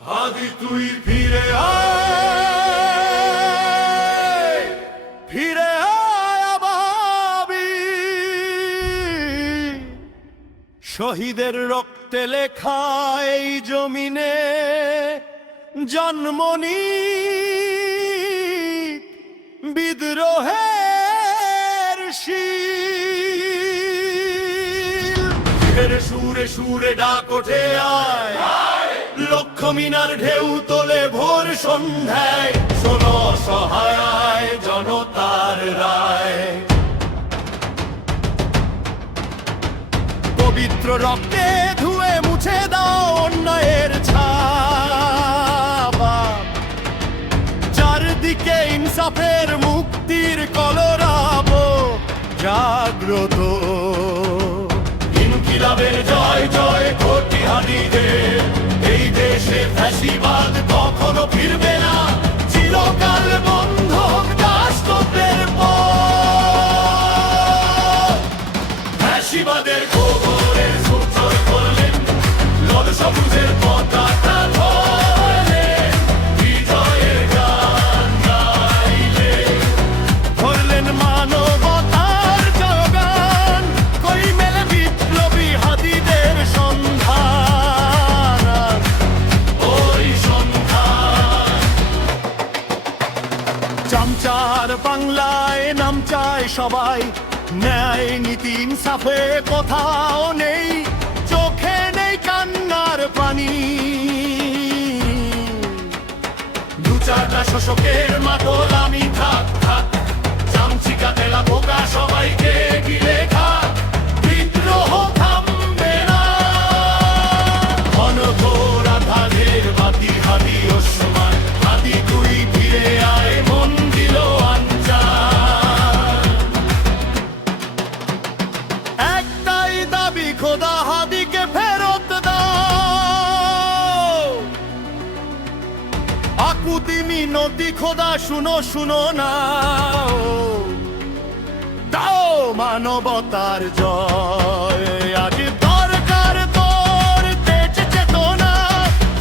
হাদি তুই ফিরে আয়, ফিরে আয় আবাবি, শহীদের রক্তে লেখা এই জমিনে জন্মনি বিদ্রোহের শীল। সুরে সুরে ডাক ওঠে আয়, লক্ষ মিনার ঢেউ তোলে ভোর সন্ধ্যায়, শোনো সহায় জনতার রায়। পবিত্র রক্তে ধুয়ে মুছে দাও অন্যায়ের ছাপ, চারদিকে ইনসাফের মুক্তির কলরব জাগ্রত। ইনকিলাবের জয় জয় কোটি হাদিদের, এই দেশে ফ্যাসিবাদ কখনো ফিরবে না, চিরকাল বন্ধ হোক দাসত্বের পথ। ফ্যাসিবাদের কবরের সূর্য করলেন, লাল সবুজের পতাকা ধরলেন, বিজয়ের গান গাইলেন, ধরলেন মানবতার জগান, কই মেলে বিপ্লবী হাদিদের সন্ধান, ওই সন্ধান। চামচার বাংলায় নাম চায় সবাই, ন্যায় নীতি ইনসাফে কোথাও নেই, চোখে নেই কান্নার পানি। দু চারটা শোষকের মাতল আমি থাক থাক, চামচিকা তেলা পোকা সবাইকে গিলে খাক, বিদ্রোহ থামবে না। ঘনঘোর আধারের বাতি হাদি ওসমান, হাদি তুই ফিরে আয়, মন দিল আনচান। একটাই দাবি খোদা, হাদিকে ফেরত দাও। আকুতি মিনতি খোদা শুনো শুনো না, দাও মানবতার জয়। আজ দরকার তোর তেজ চেতনা,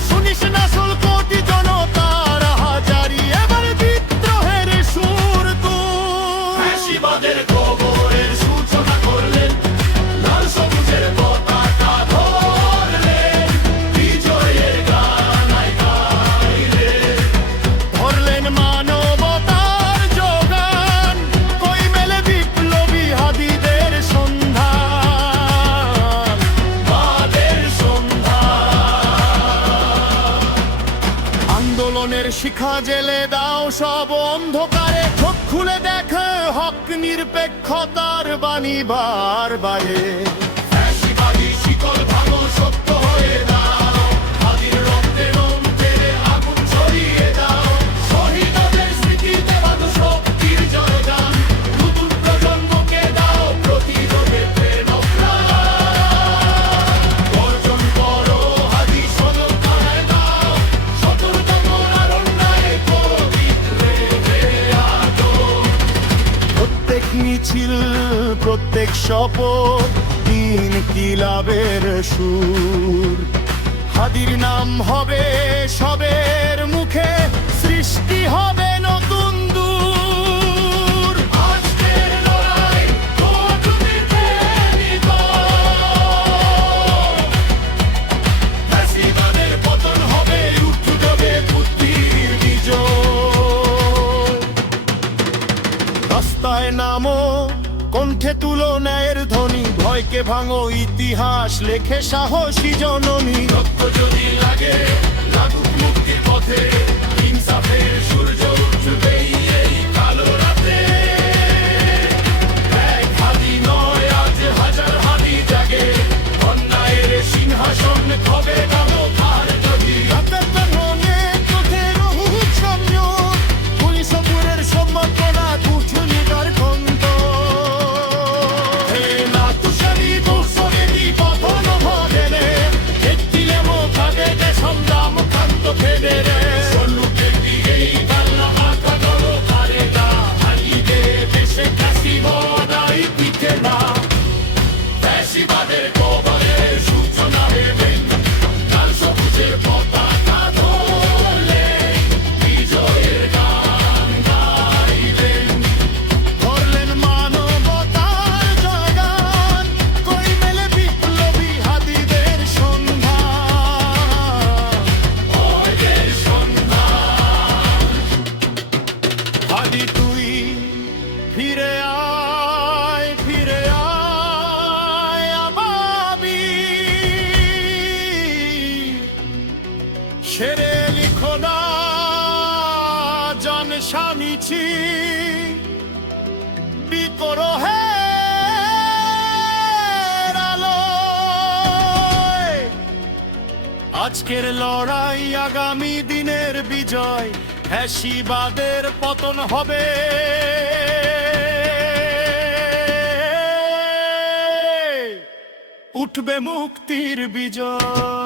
শুনিস না ষোল কোটি জনতার হাজারি, এবার বিদ্রোহের সুর তুই। ফ্যাসিবাদের কবরের সূচনা করলেন, লাল সবুজের পতাকা ধরলেন, বিজয়ের গান গাইলেন, ধরলেন মানবতার জোগান, কই মেলে বিপ্লবী হাদিদের সন্ধান, মাদের সন্ধান। আন্দোলনের শিখা জেলে দাও সব অন্ধকারে, চোখ খুলে দেখো হক নিরপেক্ষতার বাণী বার বারে। ফ্যাসিবাদী শিকল ভাঙো, সত্য হয়ে দাও, হাদির রক্তে রং ফেলে আগুন ছড়িয়ে দাও, শহীদদের স্মৃতিতে বাঁধো শক্তির জয়গান, নতুন প্রজন্মকে দাও প্রতিরোধে প্রেরণা। গর্জন করো হাদি সদকায় দাও, সতর্ক করার অন্যায় পবিত্রে আদর। প্রত্যেক মিছিল প্রত্যেক শপথ ইনকিলাবের সুর, হাদির নাম হবে সবের মুখে, সৃষ্টি হবে নতুন দূর। আজকের লড়াই কটুনিতে নিগম, ফ্যাসিবাদের পতন হবে, উঠবে বুদ্ধির বিজয়। রাস্তায় নামো, কণ্ঠে তুলো ন্যায়ের ধ্বনি, ভয়কে ভাঙো, ইতিহাস লেখে সাহসী জননী। রক্ত যদি লাগে লাগুক মুক্তির পথে, ইনসাফের সূর্য উঠবে এই কালো রাতে। এক হাদি নয় আজ হাজার হাদি জাগে, অন্যায়ের সিংহাসন হবে কালো তার যদি। রাতের পেছনে চোখের রূপ সামনে, ওই সপুরের সম্মাননা কুঠুনি তার খন্ড। হে না তুষারি দোষরে দি পথন ভগেলে, একটিলে মো থাকে সন্ধ্যা শেরে লিখো না জান স্বামীছি বিকরহে আজকের লড়াই আগামী দিনের বিজয় ফ্যাসিবাদের পতন হবে উঠবে মুক্তির বিজয়।